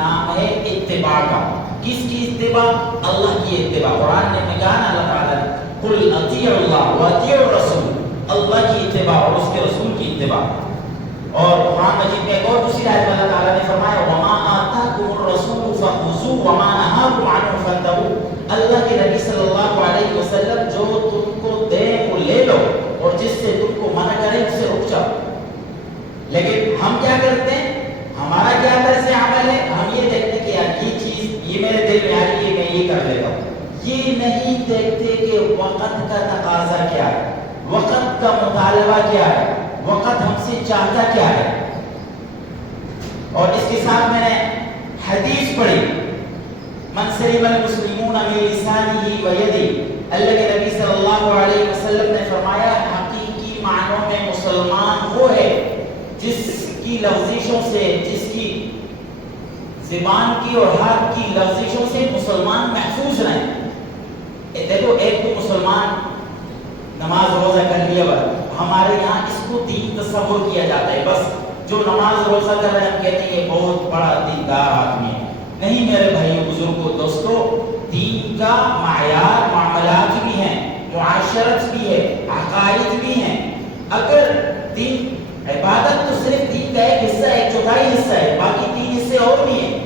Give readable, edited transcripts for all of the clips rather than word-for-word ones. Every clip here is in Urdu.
نام ہے اتباع کا. کس کی اتباع؟ اللہ کی اتباع. قرآن نے کہا نا اللہ تعالیٰ نے قل اطیعوا اللہ واطیعوا الرسول، اللہ کی اتباع اور اس کے رسول کی اتباع. اور قرآن مجید میں ایک اور دوسری آیت میں اللہ تعالیٰ نے فرمایا وما آتاکم الرسول فخذوه وما نهاکم عنہ فانتہوا. اللہ کے نبی صلی اللہ علیہ وسلم جو تم کو دے وہ لے لو اور جس سے تم کو منع کرے اس سے رک جاؤ. لیکن ہم کیا کرتے ہیں؟ ہمارا کیا طرز عمل ہے؟ ہم یہ دیکھتے ہیں کہ یار یہ چیز یہ میرے دل میں آ رہی ہے میں یہ کر لیتا ہوں. یہ نہیں دیکھتے کہ وقت کا تقاضا کیا ہے، وقت کا مطالبہ کیا ہے، وقت ہم سے چاہتا کیا ہے. اور اس کے ساتھ میں نے حدیث پڑھی من سلم المسلمون من لسانه ويده. اللہ کے نبی صلی اللہ علیہ وسلم نے فرمایا حقیقی معنوں میں مسلمان وہ ہے جس کی لفظشوں سے، جس کی زبان کی اور ہاتھ کی لفظشوں سے مسلمان محفوظ رہیں. دیکھو ایک تو مسلمان نماز روزہ کر لیا ہمارے یہاں اس کو دین تصور کیا جاتا ہے. بس جو نماز روزہ کر رہے ہیں ہم کہتے ہیں یہ بہت بڑا دیندار آدمی ہے. نہیں میرے بھائیوں بزرگوں دوستو، دین کا معیار معاملات بھی ہیں، معاشرت بھی ہے، عقائد بھی ہیں. اگر دین عبادت تو صرف دین کا ایک حصہ ہے، ایک چوتھائی حصہ ہے، باقی تین حصے اور بھی ہیں.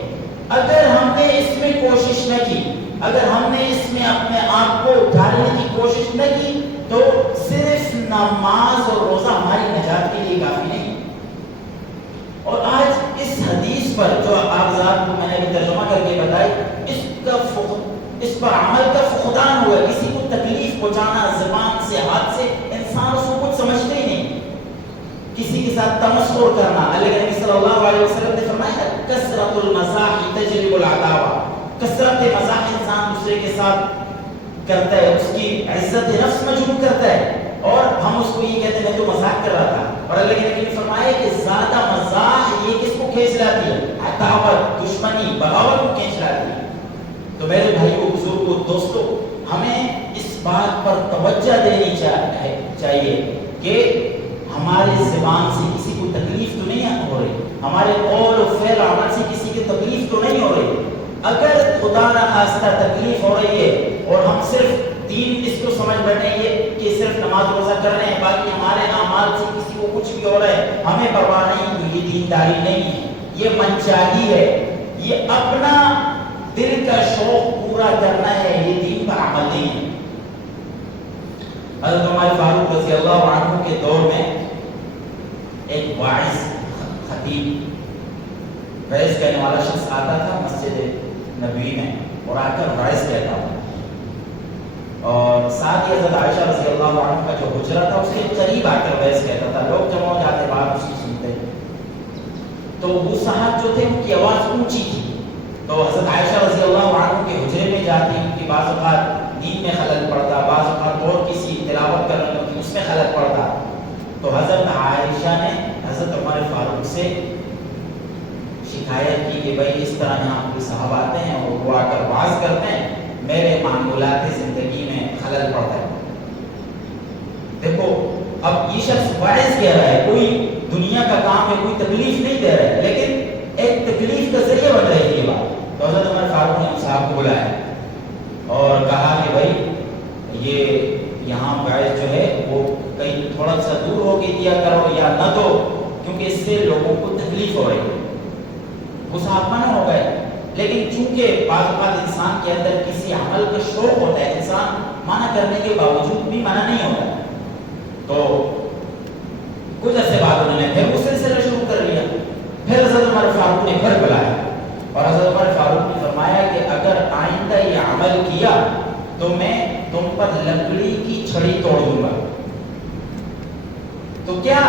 اگر ہم نے اس میں کوشش نہ کی، اگر ہم نے اس میں اپنے آپ کو ڈھالنے کی کوشش نہ کی تو صرف نماز اور روزہ ہماری نجات کے لیے کافی نہیں. اور آج اس حدیث پر جو آغازات کو میں نے ابھی ترجمہ کر کے بتائی، اس پر عمل کا فقدان ہوا. کسی کو تکلیف پہنچانا زبان سے، ہاتھ سے، انسان اس کو کچھ سمجھتے ہی نہیں. کسی کے ساتھ تمسخر کرنا، اللہ کے نبی صلی اللہ علیہ وسلم نے فرمایا کثرت المزاح تجلب العداوہ. کثرت مزاح انسان دوسرے کے ساتھ کرتا ہے، اس کی عزت نفس مجروح کرتا ہے. اور ہم اس کو یہ کہتے ہیں میں تو مذاق کر رہا تھا. اور اللہ کے نبی نے فرمایا کہ زیادہ مزاح یہ کس کو کھینچ لاتی ہے؟ عداوت، دشمنی، بغاوت کو کھینچ لاتی ہے. تو میرے بھائیوں بزرگوں دوستو، ہمیں اس بات پر توجہ دینی چاہیے کہ ہمارے زبان سے کسی کو تکلیف تو نہیں ہو رہی، ہمارے قول و فعل عمل سے کسی کی تکلیف تو نہیں ہو رہی. اگر خدا نہ خواستہ تکلیف ہو رہی ہے اور ہم صرف دین اس کو سمجھ بیٹھے ہیں کہ صرف نماز روزہ کر رہے ہیں، باقی ہمارے اعمال سے کسی کو کچھ بھی ہو رہا ہے ہمیں پرواہ نہیں، تو یہ دینداری نہیں ہے، یہ منچاہی ہے، یہ اپنا دل کا شوق پورا کرنا ہے، یہ دین پر عمل نہیں ہے. حضرت عمر فاروق رضی اللہ عنہ کے دور میں ایک واعظ خطیب وعظ کرنے والا شخص آتا تھا مسجد نبوی میں اور آ کر وعظ کہتا تھا. اور ساتھ ہی حضرت عائشہ رضی اللہ عنہ کا جو حجرہ تھا اس کے قریب آ کر وعظ کہتا تھا. لوگ جمع ہو جاتے بات اس کی سنتے. تو وہ صاحب جو تھے ان کی آواز اونچی تھی، تو حضرت عائشہ رضی اللہ عنہ کے حجرے میں جاتی، ان کی بعض اوقات نیند میں خلل پڑتا، بعض اوقات اور کسی تلاوت کرنے کی اس میں خلل پڑتا. تو حضرت عائشہ نے حضرت عمر فاروق سے شکایت کی کہ بھائی اس طرح یہاں کوئی صاحب آتے ہیں اور وہ آ کر واعظ کرتے ہیں، میرے معمولات زندگی میں خلل پڑتا ہے. دیکھو اب یہ شخص واعظ کہہ رہا ہے، کوئی دنیا کا کام ہے، کوئی تکلیف نہیں دے رہا ہے، لیکن ایک تکلیف کا ذریعہ بن رہی ہے یہ بات. تو حضرت عمر فاروق نے صاحب کو بلایا اور کہا کہ بھائی یہ یہاں واعظ جو ہے وہ کہیں تھوڑا سا دور ہو کے دیا کرو یا نہ دو، کیونکہ اس سے لوگوں کو تکلیف ہو رہی ہے. وہ صاحب منع ہو گئے. لیکن چونکہ بعض اوقات انسان کے اندر کسی عمل کا شوق ہوتا ہے، انسان منع کرنے کے باوجود بھی منع نہیں ہوتا. تو کچھ عرصے بعد انہوں نے پھر وہ سلسلہ شروع کر لیا. پھر حضرت عمر فاروق نے پھر بلایا اور حضرت عمر فاروق نے فرمایا کہ اگر آئندہ یہ عمل کیا تو میں تم پر لکڑی کی چھڑی توڑ دوں گا. تو کیا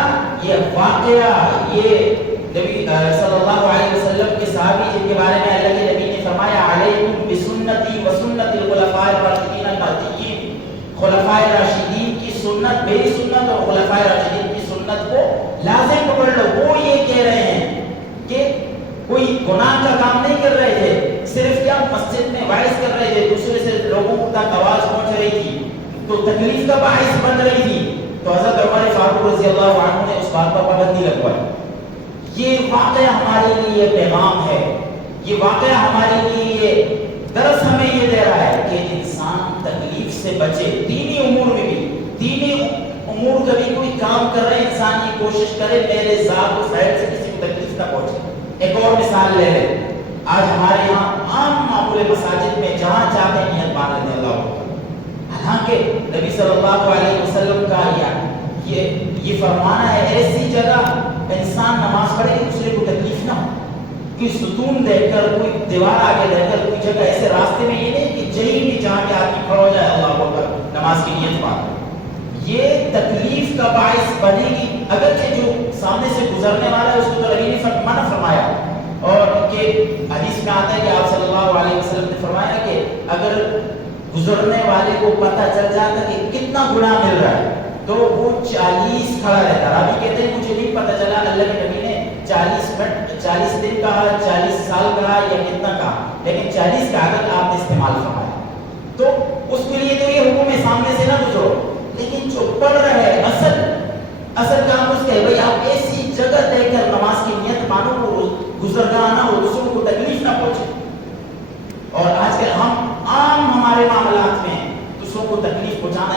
یہ واقعہ یہ نبی صلی اللہ علیہ وسلم کے صحابی جن کے بارے میں اللہ کے نبی نے فرمایا علیکم بسنتی و سنت الخلفاء الراشدین المہدیین، خلفاء راشدین کی سنت، میری سنت اور خلفاء راشدین کی سنت کو لازم پکڑ لو. وہ یہ کہہ رہے ہیں کہ کوئی گناہ کا کام نہیں کر رہے تھے، صرف کیا مسجد میں واعظ کر رہے تھے، دوسرے سے لوگوں تک آواز پہنچ رہی تھی تو تکلیف کا باعث بن رہی تھی. تو حضرت عمر فاروق رضی اللہ عنہ نے اس بات پر پابندی لگوائی. یہ واقعہ ہمارے لیے پیغام ہے، یہ واقعہ ہمارے لیے درس ہمیں یہ دے رہا ہے کہ انسان تکلیف سے بچے. دینی امور میں بھی, دینی امور کبھی کوئی کام کر رہے انسان کی کوشش کرے میرے ذات و سائر سے کسی کو تکلیف نہ پہنچے. ایک اور مثال لے لیں. آج ہمارے یہاں عام معمول مساجد میں جہاں چاہتے ہیں نیت مان لیتے اللہ کو. حالانکہ نبی صلی اللہ علیہ وسلم کا یہ فرمانا ہے ایسی جگہ انسان نماز پڑھے کہ دوسرے کو تکلیف نہ ہو. کوئی ستون دیکھ کر, کوئی دیوار آگے دیکھ کر, کوئی جگہ ایسے راستے میں یہ نہیں کہ جہیں بھی جہاں کے آدمی کھڑا ہو جائے اللہ اکبر نماز کی نیت مان. یہ تکلیف کا باعث بنے گی. اگرچہ جو سامنے سے گزرنے والا ہے اس کو تو نبی نے منع فرمایا, اور کہ حدیث میں آتا ہے کہ آپ صلی اللہ علیہ وسلم نے فرمایا کہ اگر گزرنے والے کو پتہ چل جاتا کہ کتنا گناہ مل رہا ہے تو وہ 40 کھڑا رہتا. ابھی کہتے ہیں مجھے نہیں پتہ چلا اللہ کے نبی نے 40 دن کہا, 40 سال کہا یا کتنا کہا, لیکن 40 کا عدد آپ نے استعمال فرمایا. تو اس کے لیے تو یہ حکم ہے سامنے سے نہ گزرو, لیکن جو پڑھ رہا ہے اصل کام اس کا ہے بھائی آپ ایسی جگہ دیکھ کر نماز کی نیت مانو وہ گزرنا نہ ہو, دوسروں کو تکلیف نہ پہنچے. اور آج کل ہم عام ہمارے معاملات میں دوسروں کو تکلیف پہنچانا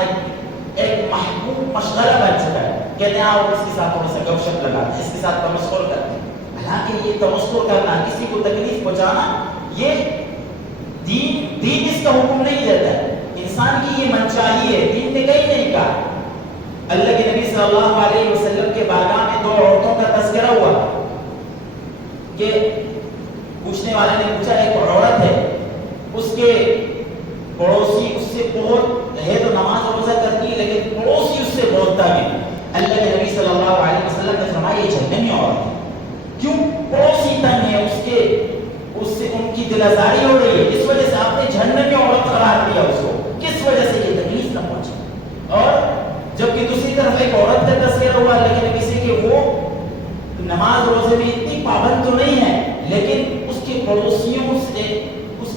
ایک محبوب مشغلہ بن چکا ہے. کہتے ہیں آپ اس کے ساتھ تھوڑا سا گپ شپ لگاتے ہیں, اس کے ساتھ تمسخر کرتے ہیں. حالانکہ یہ تمسخر کرنا, کسی کو تکلیف پہنچانا, یہ دین اس کا حکم نہیں دیتا ہے. انسان کی یہ منچاہی ہے, دین نے کہیں نہیں کہا. اللہ کے نبی صلی اللہ علیہ وسلم کے بارگاہ میں 2 عورتوں کا تذکرہ ہوا کہ پوچھنے والے نے پوچھا ایک عورت ہے, اس کے پڑوسی اس سے بہت ہے تو نماز اور روزہ کرتی ہے لیکن پڑوسی اس سے بہت تنگ ہے. اللہ کے نبی صلی اللہ علیہ وسلم نے فرمایا یہ جہنمی عورت ہے. کیوں؟ پڑوسی تنگ ہے, اس سے ان کی دل آزاری ہو رہی ہے, اس وجہ سے آپ نے جہنمی عورت قرار دیا اس کو, کس وجہ سے یہ تکلیف نہ پہنچے. اور جبکہ دوسری طرف ایک عورت کا تذکرہ ہوا اللہ کے نبی سے کہ وہ نماز روزے میں اتنی پابند تو نہیں ہے لیکن اس کے پڑوسیوں سے اس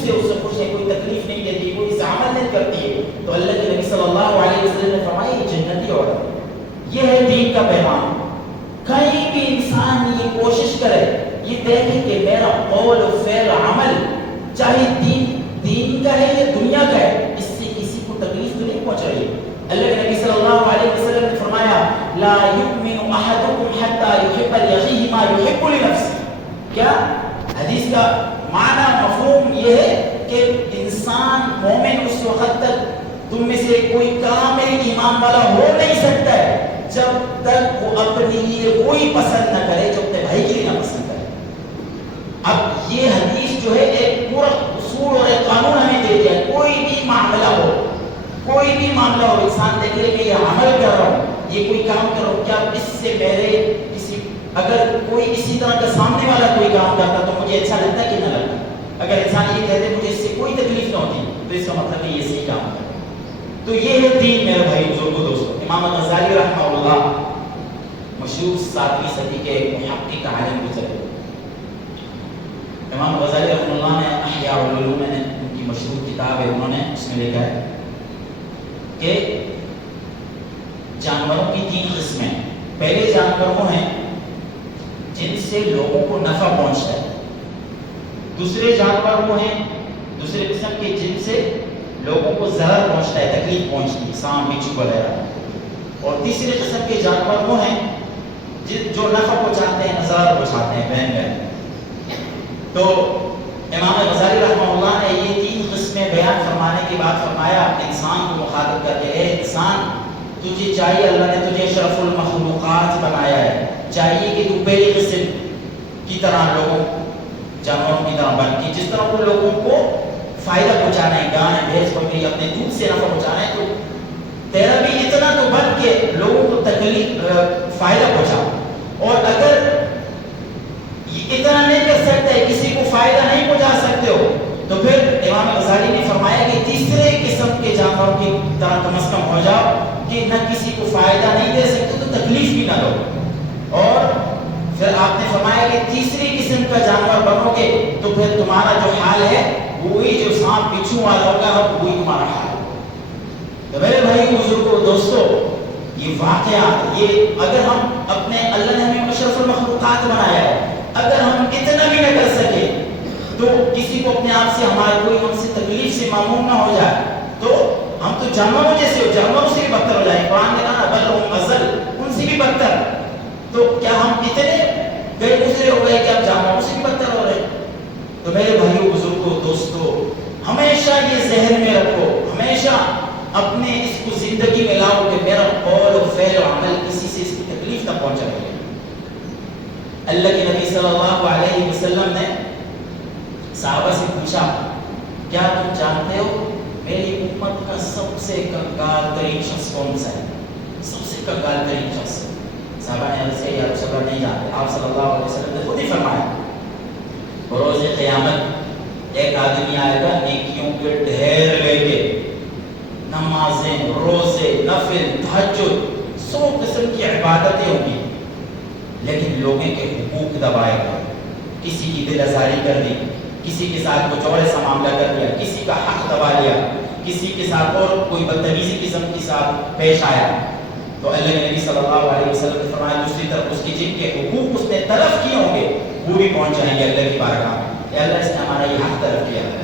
سے خوش ہے, کوئی تکلیف نہیں دیتی, کوئی زحمت نہیں کرتی ہے. تو اللہ کے نبی صلی اللہ علیہ وسلم نے فرمایا یہ جنتی عورت ہے. یہ ہے دین کا پیغام. کہیں بھی انسان یہ کوشش کرے, یہ دیکھے کہ میرا قول فعل عمل چاہے دین کا ہے یا دنیا کا ہے, اس سے کسی کو تکلیف تو نہیں پہنچ رہی ہے. اللہ کے نبی صلی اللہ علیہ وسلم نے فرمایا لا یؤمن احدکم حتی یحب لاخیہ ما یحب لنفسہ. کیا حدیث کا معنی مفہوم یہ ہے کہ انسان مومن اس وقت تک تم میں سے کوئی کامل ایمان والا ہو نہیں سکتا ہے جب تک وہ اپنے لیے کوئی پسند نہ کرے جو اپنے بھائی کے لیے نہ پسند کرے. اب یہ حدیث جو ہے ایک پورا اصول اور ایک قانون ہمیں دے دیا. کوئی بھی معاملہ ہو انسان دیکھ لے کہ یہ عمل کر رہا ہوں, یہ کوئی کام کر رہا ہوں, کیا اس سے میرے اگر کوئی اسی طرح کا سامنے والا کوئی کام کرتا تو مجھے اچھا لگتا کہ نہ لگتا. اگر انسان یہ کہتے مجھے اس سے کوئی تکلیف نہ ہوتی تو اس کا مطلب ہے یہ صحیح کام کرتا. تو یہ ہے دین میرے بھائی بزرگوں دوستوں. امام غزالی رحمہ اللہ مشہور 7ویں صدی کے محقق عالم گزرے. امام غزالی رحمہ اللہ نے احیاء العلوم میں ان کی مشہور کتاب ہے, انہوں نے اس میں لکھا ہے کہ جانوروں کی 3 قسمیں. پہلے جانور وہ ہیں جن سے لوگوں کو نفع پہنچتا ہے, دوسرے جانور وہ ہیں دوسرے قسم کے جن سے لوگوں کو ضرر پہنچتا ہے, تکلیف پہنچتی ہے, سانپ بچھو وغیرہ. اور تیسرے قسم کے جانور وہ ہیں جو نفع پہنچاتے ہیں, ضرر پہنچاتے ہیں, بہن. تو امام غزالی رحمہ اللہ نے یہ 3 قسمیں بیان فرمانے کے بعد فرمایا انسان کو مخاطب کر کے, اے انسان تجھے چاہیے, اللہ نے تجھے اشرف المخلوقات بنایا ہے, چاہیے کہ تو پہلی قسم کی طرح لوگوں جانوروں کی طرح بن, کی جس طرح وہ لوگوں کو فائدہ پہنچانا ہے, گائے بھینس بکری اپنے دودھ سے نفع پہنچانا ہے, تو تیرا بھی اتنا تو بن کے لوگوں کو تکلیف فائدہ پہنچا. اور اگر اتنا نہیں کر سکتے, کسی کو فائدہ نہیں پہنچا سکتے ہو, تو پھر امام غزالی نے فرمایا کہ تیسرے قسم کے جانوروں کی طرح کم از کم ہو جاؤ کہ نہ کسی کو فائدہ نہیں دے سکتے تو تکلیف بھی نہ دو. اور پھر آپ نے فرمایا کہ تیسری قسم کا جانور بنو گے تو پھر تمہارا جو حال ہے وہی جو سانپ بچھو والا ہوگا وہی تمہارا حال ہے. تو میرے بھائی بزرگوں دوستوں, یہ واقعہ یہ اگر ہم اپنے اللہ نے ہمیں اشرف المخلوقات بنایا ہے, اگر ہم اتنا آپ سے کوئی ہم سے تکلیف سے معمول نہ ہو جائے تو ہم تو جانوروں جیسے ہو، جانوروں سے بھی بدتر ہو جائیں. قرآن نے کہا بل ہم ازل، ان سے بھی بدتر. تو کیا ہم اتنے گئے گزرے ہو گئے کہ اب جانوروں سے بھی بدتر ہو رہے ہیں؟ تو میرے بھائیوں، بزرگوں، دوستوں، ہمیشہ یہ ذہن میں رکھو، ہمیشہ اپنے اس کو زندگی میں لاؤ کہ میرا قول و فعل و عمل کسی سے اس کی تکلیف نہ پہنچا رہے. اللہ کے نبی صلی اللہ علیہ وسلم نے صحابہ سے پوچھا کیا تم جانتے ہو میری امت کا سب سے کنگال ترین شخص کون سا ہے؟ سب سے کنگال ترین شخص. صحابہ نے عرض کیا یا رسول اللہ نہیں جانتے. آپ صلی اللہ علیہ وسلم نے خود ہی فرمایا بروز قیامت ایک آدمی آئے گا نیکیوں کے ڈھیر لے کے، نمازیں، روزے، نفل، تہجد، 100 قسم کی عبادتیں ہوں گی، لیکن لوگوں کے حقوق دبائے گا. کسی کی دل آزاری کر دی، کسی کے ساتھ کچھ اور ایسا معاملہ کر دیا، کسی کا حق دبا لیا، کسی کے ساتھ اور کوئی بدتمیزی قسم کے ساتھ پیش آیا. تو اللہ کے نبی صلی اللہ علیہ وسلم نے فرمایا دوسری طرف اس کے جن کے حقوق اس نے طرف کیے ہوں گے وہ بھی پہنچ جائیں گے اللہ کی بارگاہ میں. اے اللہ اس نے ہمارا یہ حق طرف کیا ہے.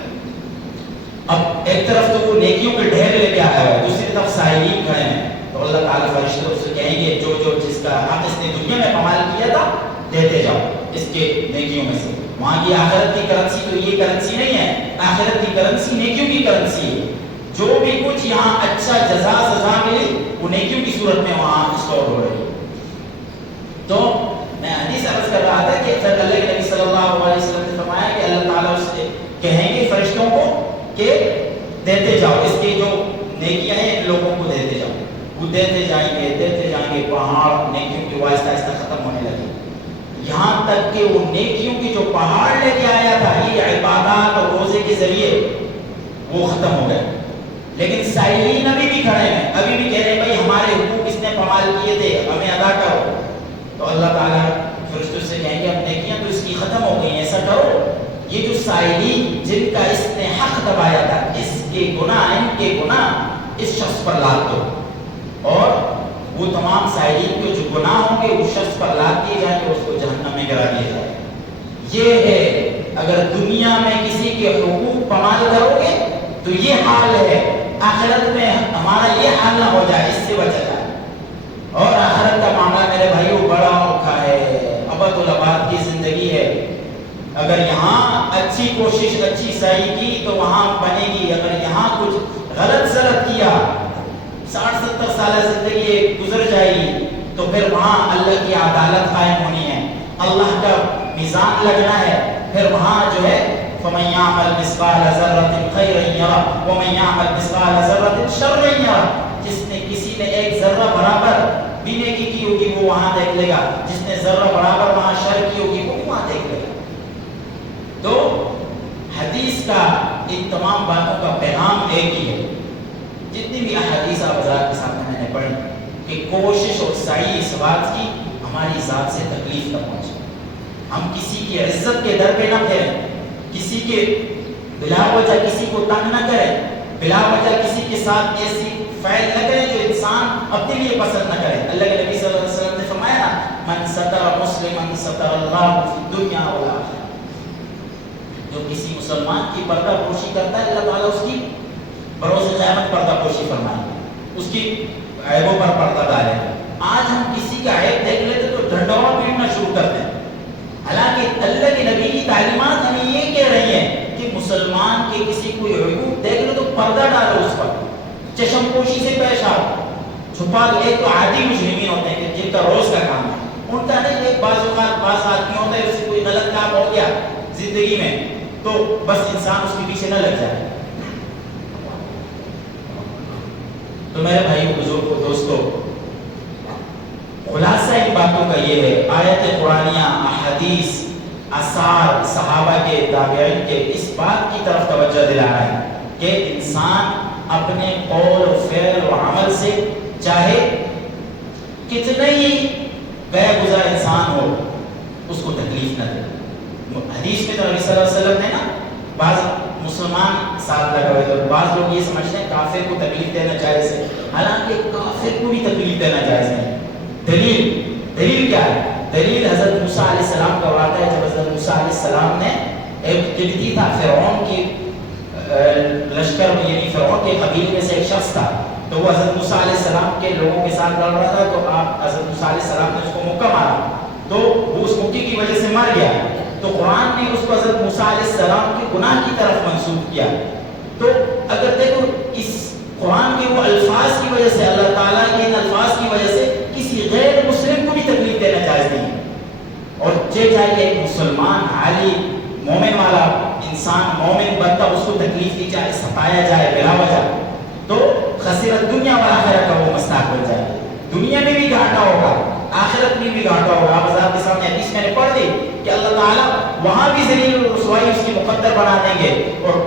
اب ایک طرف تو وہ نیکیوں کے ڈھیر لے کے آیا ہے، دوسری طرف سائلین کھڑے ہیں. تو اللہ تعالیٰ فرشتے اس سے کہیں گے جو جس کا حق اس نے دنیا میں کمال کیا تھا دیتے جاؤ اس کے نیکیوں میں سے. وہاں کی آخرت کی کرنسی تو یہ کرنسی نہیں ہے، آخرت کی کرنسی نیکیوں کی کرنسی ہے. جو بھی کچھ یہاں اچھا جزا سزا ملی وہ نیکیوں کی صورت میں وہاں اسٹور ہو رہی ہے. تو میں حدیث عرض کر رہا تھا کہ اللہ کے نبی صلی اللہ علیہ وسلم نے فرمایا کہ اللہ تعالیٰ اس سے کہیں گے فرشتوں کو کہ دیتے جاؤ اس کے جو نیکیاں ہیں ان لوگوں کو دیتے جاؤ. وہ دیتے جائیں گے پہاڑ نیکیوں کی آہستہ آہستہ ختم ہونے لگے، یہاں تک کہ وہ نیکیوں کی جو پہاڑ لے کے آیا تھا یہ عبادات اور روزے کے ذریعے وہ ختم ہو گئے. لیکن سائلین ابھی بھی کھڑے ہیں، ابھی بھی کہہ رہے ہیں بھائی ہمارے حقوق اس نے پامال کیے تھے ہمیں ادا کرو. تو اللہ تعالیٰ فرشتوں سے کہیں گے اب نیکیاں تو اس کی ختم ہو گئی ہیں، ایسا کرو یہ جو سائلین جن کا اس نے حق دبایا تھا اس کے گناہ، ان کے گناہ اس شخص پر لاد دو، اور وہ تمام سائلین کے جو گناہ ہوں گے اس شخص پر لاد دیے جائیں گے، اس کو جہنم میں گرا دیا جائے. یہ ہے اگر دنیا میں کسی کے حقوق پامال کرو گے تو یہ حال ہے، آخرت میں ہمارا یہ حال نہ ہو جائے، اس سے بچا جائے. اور آخرت کا معاملہ میرے بھائیوں بڑا اوکھا ہے، ابد الاباد کی زندگی ہے. اگر یہاں اچھی کوشش اچھی صحیح کی تو وہاں بنے گی، اگر یہاں کچھ غلط سلط کیا 60-70 سالہ زندگی گزر جائے گی تو پھر وہاں اللہ کی عدالت قائم ہونی ہے، اللہ کا میزان لگنا ہے. پھر وہاں جو ہے فَمَن يَعْمَلْ مِثْقَالَ ذَرَّةٍ خَيْرًا يَرَهُ وَمَن يَعْمَلْ مِثْقَالَ ذَرَّةٍ شَرًّا يَرَهُ. جس نے کسی نے ایک ذرہ برابر بھی نیکی کی ہوگی وہ وہاں دیکھ لے گا، جس نے ذرہ برابر وہاں شر کی ہوگی وہ وہاں دیکھ لے گا. تو حدیث کا ان تمام باتوں کا پیغام ایک ہی ہے. جتنی بھی احادیث آپ حضرات کے سامنے میں نے پڑھی کہ کوشش اور سعی اس بات کی ہماری ذات سے تکلیف نہ پہنچے، ہم کسی کی عزت کے در پہ نہ پھیریں، کسی کے بلا وجہ کسی کو تنگ نہ کریں، بلا وجہ کسی کے ساتھ ایسی فعل نہ کریں جو انسان اپنے لیے پسند نہ کرے. اللہ کے نبی صلی اللہ علیہ وسلم نے فرمایا نا من ستر مسلما ستر اللہ فی الدنیا والآخرہ. جو کسی مسلمان کی پردہ پوشی کرتا ہے اللہ تعالیٰ اس کی بروز قیامت پردہ پوشی فرمائے، اس کی عیبوں پر پردہ ڈالے. آج ہم کسی کا عیب دیکھ لیتے تو ڈھنڈورا پیٹنا شروع کرتے ہیں، حالانکہ اللہ کے نبی کی تعلیمات ہمیں یہ کہہ رہی ہیں کہ مسلمان کے کسی کوئی عیب دیکھ لو تو پردہ ڈالو، اس پر چشم پوشی سے پیش آؤ، چھپا دو. ایک تو عادی مجرمین ہوتے ہیں کہ جن کا روز کا کام ہے، ان کا نہیں ایک بعض اوقات بعض آدمی ہوتا ہے اس سے کوئی غلط کام ہو گیا زندگی میں تو بس انسان اس کے پیچھے نہ لگ جائے. تو میرے بھائیوں بزرگوں دوستوں خلاصہ ان باتوں کا یہ ہے، آیت قرآنیہ، احادیث، آثار صحابہ کے تابعین کے اس بات کی طرف توجہ دلانا ہے کہ انسان اپنے قول و فعل و عمل سے چاہے کتنا ہی گیا گزرا انسان ہو اس کو تکلیف نہ دے. حدیث میں تو نبی صلی اللہ علیہ وسلم نے نا بعض مسلمان ساتھ لگا ہوئے تھے، بعض لوگ یہ سمجھتے ہیں کافر کو تکلیف دینا جائز ہے، حالانکہ کافر کو بھی تکلیف دینا جائز نہیں. دلیل کیا ہے؟ دلیل حضرت موسیٰ علیہ السلام کا واقعہ ہے. جب حضرت موسیٰ علیہ السلام نے ایک قبطی تھا، فرعون کی لشکر میں، یعنی فرعون کے قبیلے میں سے ایک شخص تھا، تو وہ حضرت موسیٰ علیہ السلام کے لوگوں کے ساتھ لڑ رہا تھا، تو آپ حضرت موسیٰ علیہ السلام نے اس کو مکہ مارا، تو وہ اس مکے کی وجہ سے مر گیا، تو قرآن نے اس کو حضرت موسیٰ علیہ السلام کے گناہ کی طرف منسوب کیا۔ تو اگر دیکھو اس قرآن کے وہ الفاظ کی وجہ سے، اللہ تعالیٰ کے ان الفاظ کی وجہ سے کسی غیر مسلم کو بھی تکلیف دینا جائز نہیں ہے، اور چاہے کہ ایک مسلمان عالی مومن والا انسان، مومن بندہ، اس کو تکلیف دی جائے، ستایا جائے بلا وجہ، تو خسرت دنیا والآخرہ کا وہ مستحق بن جائے، دنیا میں بھی گھاٹا ہوگا، آخرت میں بھی گھاٹا ہوگا۔ آپ حضرات کے سامنے حدیث میں نے پڑھ دی کہ اللہ تعالیٰ وہاں بھی ذلیل و رسوائی اس کی مقدر بنا دیں گے، اور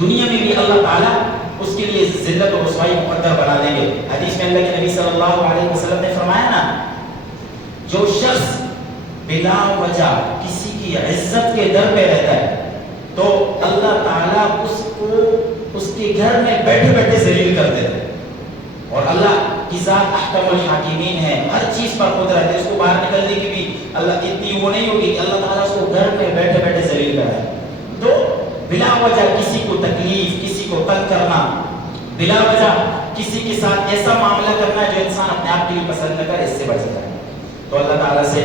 دنیا میں بھی اللہ تعالیٰ اس کے لیے ذلت و رسوائی مقدر بنا دیں گے۔ حدیث میں اللہ کے نبی صلی اللہ علیہ وسلم نے فرمایا نا، جو شخص بلا وجہ کسی کی عزت کے در پہ رہتا ہے تو اللہ تعالیٰ اس کو اس کے گھر میں بیٹھے بیٹھے ذلیل کر دیتا ہے، اور اللہ کی ذات احکم الحاکمین ہے، ہر چیز پر قدرت ہے، اس کو باہر نکلنے کی بھی اللہ اتنی وہ نہیں ہوگی کہ اللہ تعالیٰ اس کو گھر میں بیٹھے بیٹھے ذلیل کرے۔ تو بلا وجہ کسی کو تکلیف، کسی کو تنگ کرنا، بلا وجہ کسی کے ساتھ ایسا معاملہ کرنا جو انسان اپنے آپ کے لیے پسند نہ کرے، اس سے بچ جائے۔ تو اللہ تعالیٰ سے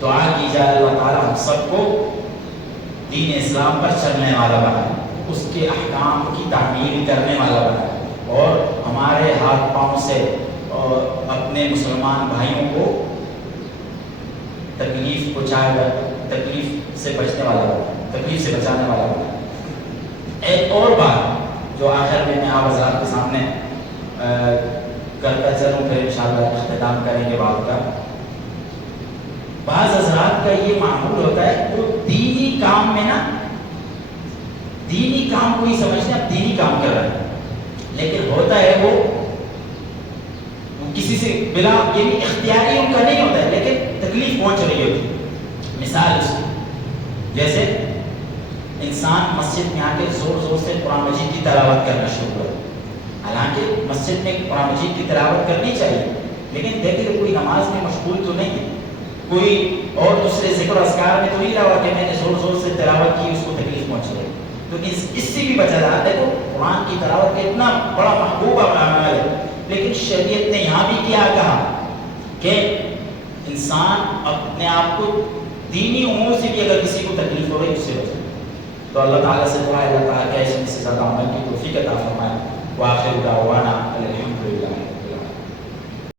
دعا کی جائے اللہ تعالیٰ ہم سب کو دین اسلام پر چلنے والا بنائے، اس کے احکام کی تعمیل کرنے والا بنائے، اور ہمارے ہاتھ پاؤں سے اور اپنے مسلمان بھائیوں کو تکلیف پہنچائے، تکلیف سے بچنے والا بنائے، تکلیف سے بچانے والا بنائے۔ ایک اور بات جو آخر میں آپ حضرات کے سامنے کرتا چلوں، پھر انشاءاللہ اختتام کریں گے بات کا۔ بعض حضرات کا یہ معمول ہوتا ہے، وہ دینی کام میں نا، دینی کام کو ہی سمجھتے ہیں اب دینی کام کر رہے ہیں، لیکن ہوتا ہے وہ کسی سے بلا، یعنی اختیاری ان کا نہیں ہوتا ہے، لیکن تکلیف پہنچ رہی ہوتی ہے۔ مثال اس کی جیسے انسان مسجد میں آ کے زور زور سے قرآن مجید کی تلاوت کرنا شروع کرے، حالانکہ مسجد میں قرآن مجید کی تلاوت کرنی چاہیے، لیکن دیکھیں کوئی نماز میں مشغول تو نہیں ہے، کوئی اور دوسرے ذکر اذکار میں تو نہیں رہا کہ میں نے زور زور سے تلاوت کی، اس کو تکلیف پہنچ رہی، تو اس سے بھی بچا رہا۔ دیکھو قرآن کی تلاوت کا اتنا بڑا محبوب عمل ہے، لیکن شریعت نے یہاں بھی کیا کہا کہ انسان اپنے آپ کو دینی امور سے بھی اگر کسی کو تکلیف ہو رہی اس سے بچے۔ تو اللہ تعالیٰ سے دعا ہے اللہ تعالیٰ کہ اس میں سے زیادہ عمل کی توفیق عطا فرمائے۔ وآخر دعوانا